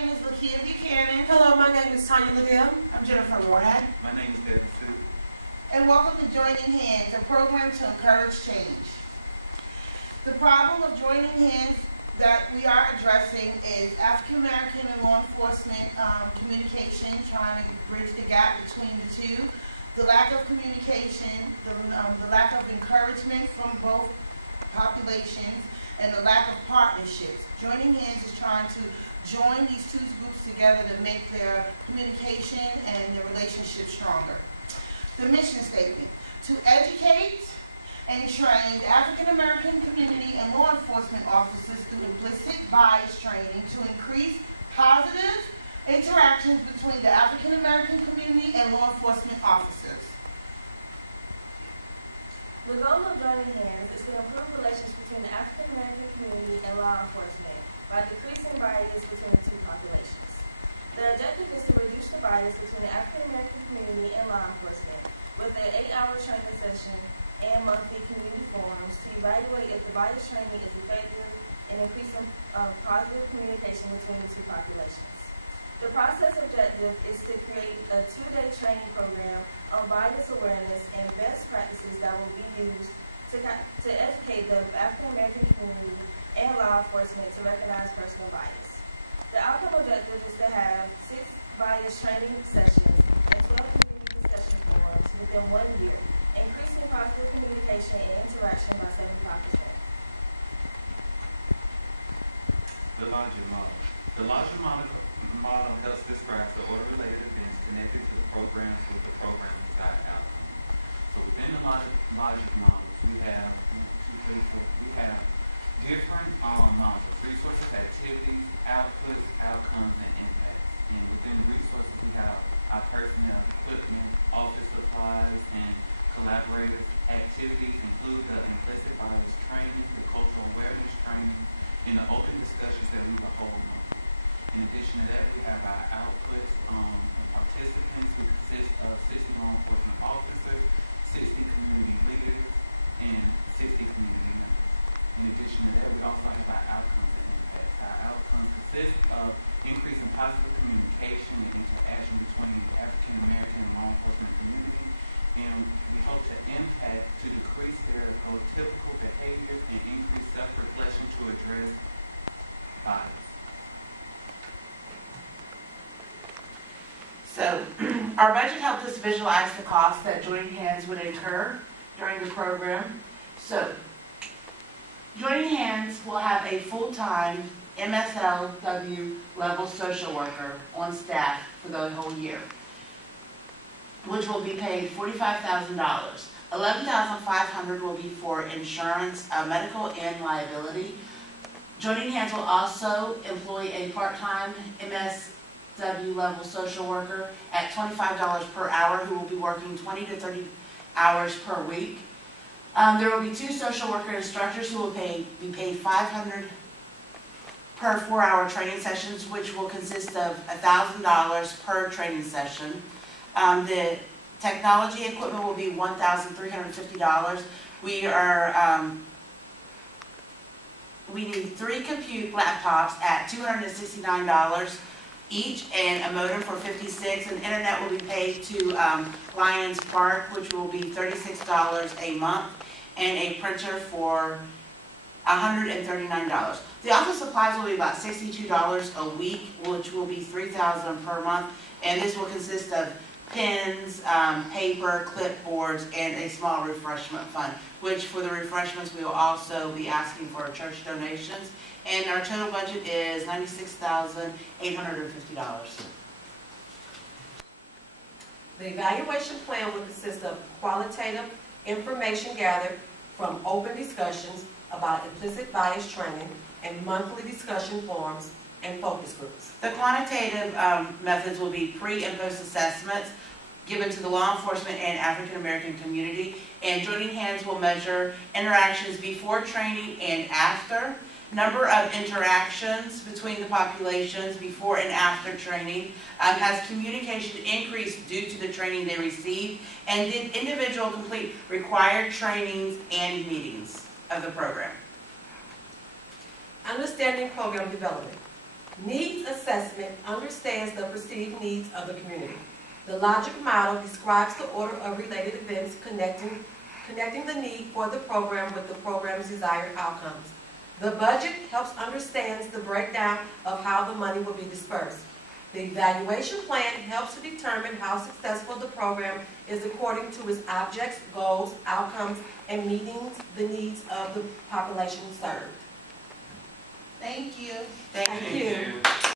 name is Lakia Buchanan. Hello, my name is Tanya Liddell. I'm Jennifer Moorhead. My name is Kevin Sue. And welcome to Joining Hands, a program to encourage change. The problem of joining hands that we are addressing is African American and law enforcement communication, trying to bridge the gap between the two. The lack of communication, the lack of encouragement from both populations, and the lack of partnership. Joining Hands is trying to join these two groups together to make their communication and their relationship stronger. The mission statement: to educate and train the African American community and law enforcement officers through implicit bias training to increase positive interactions between the African American community and law enforcement officers. The goal of Joining Hands is to improve relations between the African American community and law enforcement by decreasing barriers between the two populations. The objective is to reduce the barriers between the African American community and law enforcement with an 8-hour training session and monthly community forums to evaluate if the bias training is effective in increasing positive communication between the two populations. The process objective is to create a 2-day training program on bias awareness and best practices that will be used to educate the African American community and law enforcement to recognize personal bias. The outcome objective is to have 6 bias training sessions and 12 community discussion forums within 1 year, increasing positive communication and interaction by 75%. The Logic Model. The Logic Model helps describe the order-related events connected to the programs with the program's desired outcome. So within the Logic Model, we have different models: resources, activities, output, outcomes, and impact. And within resources, we have our personnel, equipment, office supplies, and collaborative activities include the implicit bias training, the cultural awareness training, and the open discussions that we will hold. In addition to that, we have our outputs and participants who consist of 60 law enforcement officers, 60 community leaders, and 50 community members. In addition to that, we also have our outcomes and impact. Our outcomes consist of increasing positive communication and interaction between the African American and law enforcement community, and we hope to impact to decrease their prototypical behaviors and increase self-reflection to address bias. So, our budget helps us visualize the cost that Joining Hands would incur during the program. So, Joining Hands will have a full-time MSLW level social worker on staff for the whole year, which will be paid $45,000. $11,500 will be for insurance, medical, and liability. Joining Hands will also employ a part-time MSW level social worker at $25 per hour who will be working 20 to 30 hours per week. There will be 2 social worker instructors who will be paid $500 per 4-hour training sessions, which will consist of $1,000 per training session. The technology equipment will be $1,350. We need 3 compute laptops at $269 each, and a modem for $56, and internet will be paid to Lions Park, which will be $36 a month, and a printer for $139. The office supplies will be about $62 a week, which will be $3,000 per month, and this will consist of pens, paper, clipboards, and a small refreshment fund, which for the refreshments we will also be asking for church donations. And our total budget is $96,850. The evaluation plan will consist of qualitative information gathered from open discussions about implicit bias training and monthly discussion forums and focus groups. The quantitative methods will be pre- and post-assessments given to the law enforcement and African American community, and Joining Hands will measure interactions before training and after, number of interactions between the populations before and after training, has communication increased due to the training they received, and did individual complete required trainings and meetings of the program. Understanding program development. Needs assessment understands the perceived needs of the community. The logic model describes the order of related events connecting the need for the program with the program's desired outcomes. The budget helps understands the breakdown of how the money will be dispersed. The evaluation plan helps to determine how successful the program is according to its objects, goals, outcomes, and meeting the needs of the population served. Thank you. Thank you.